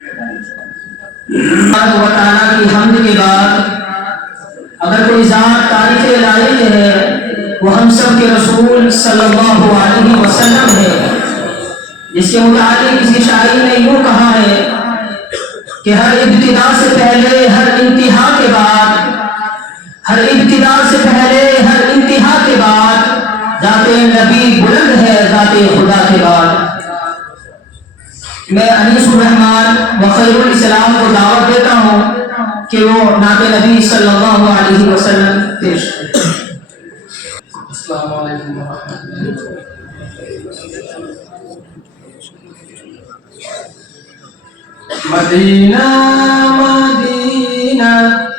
की हमद के बाद अगर कोई ज़ात तारीफ़ लायक है वो हम सब के रसूल सल्लल्लाहु अलैहि वसल्लम है, जिसके मुतालिक किसी शायर ने यूँ कहा है कि हर इब्तिदा से पहले हर इंतहा के बाद, हर इब्तिदा से पहले हर इंतहा के बाद जाते नबी बुलंद है जाते खुदा के बाद। मैं अनीसुर रहमान व खैरुल इस्लाम को दावत देता हूँ कि वो नाते नबी सल्लल्लाहु अलैहि वसल्लम पेश करें। अस्सलामु अलैकुम व रहमतुल्लाह। Medina Medina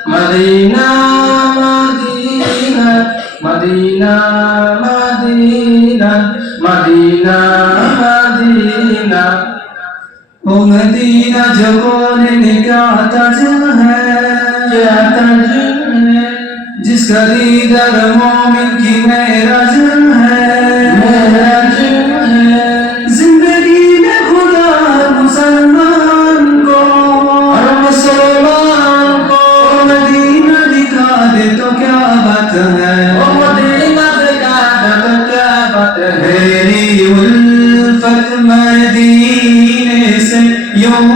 Medina Medina Medina Medina Medina Medina ओ मदीना जो बोलने का तज है, जिसका दीदार मोमिन की मेराज है। जिंदगी में खुदा मुसलमान को और मुसलमान को मदीना दिखा दे तो क्या बात है, ओ मदीना दिखा दे तो क्या बात है। मेरी उल्फत मदीने से यूं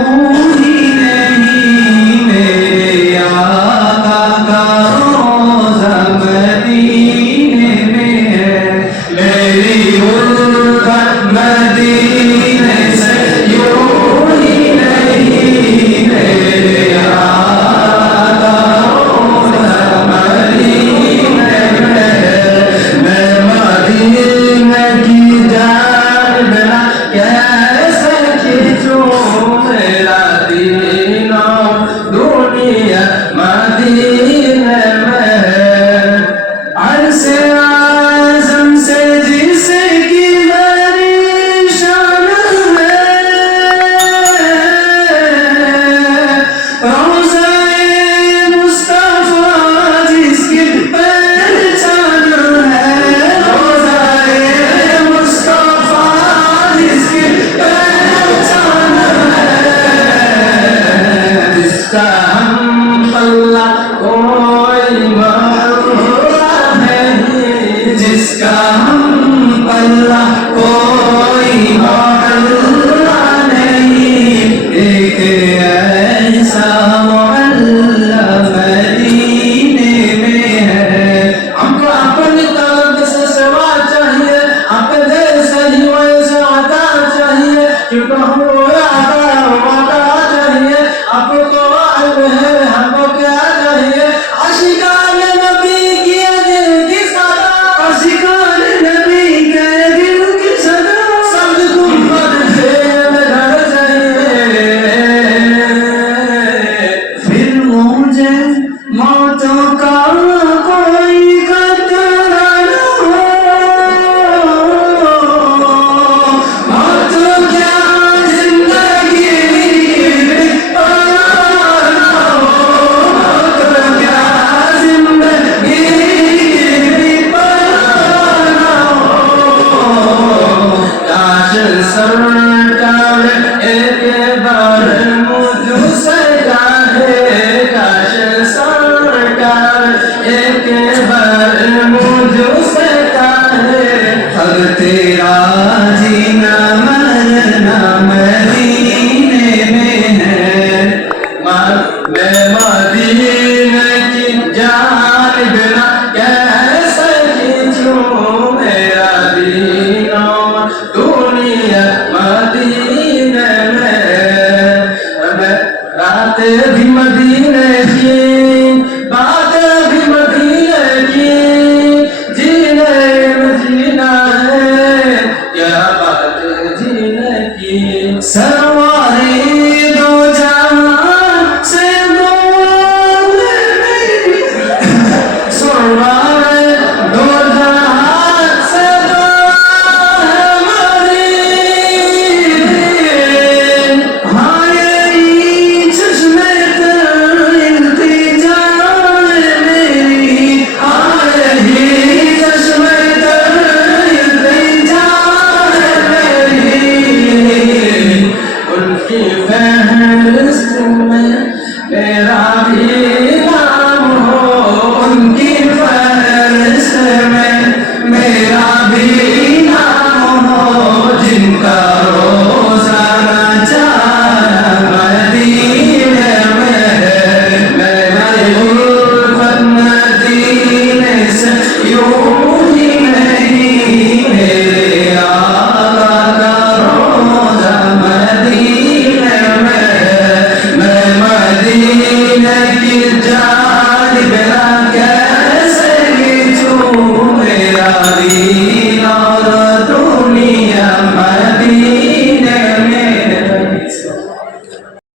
ही नहीं, मेरे आका का रोज़ा मदीने में है। मेरी उल्फत मदीने से यूं ही नहीं, मेरे आका का रोज़ा मदीने में है। मैं मदीने की जान बिना कैसे खींचूं मेरा दीनो दुनिया मदीने में है। अर्शे आज़म से जिसे की मेरी शान है, रोज़ाए मुस्तफ़ा जिसकी पहचान है, रोज़ाए मुस्तफ़ा जिसकी पहचान है। जिसका हम पल्ला कोई मौला नहीं, जिसका हम पल्ला कोई मौला नहीं। एक ऐसा मोहल्ला मदीने में है। हमको अपनी तरफ से सेवा चाहिए, अपने से ही वैसा आता चाहिए, क्योंकि हमको आता चाहिए। आपको है हमको क्या चाहिए, आशिकान नबी की दिल की सदा, आशिकान नबी के दिल की सदा, सब गुंबद से घर चाहिए। फिर मुझे मौतों का कोई खतरा न हो, मौत क्या जिंदगी में पनाह न हो, मौत क्या जिंदगी में पनाह न हो। काश सरकार एक बार मुझसे कहे, काश सरकार एक बार मुझसे कहे, अब तेरा जीना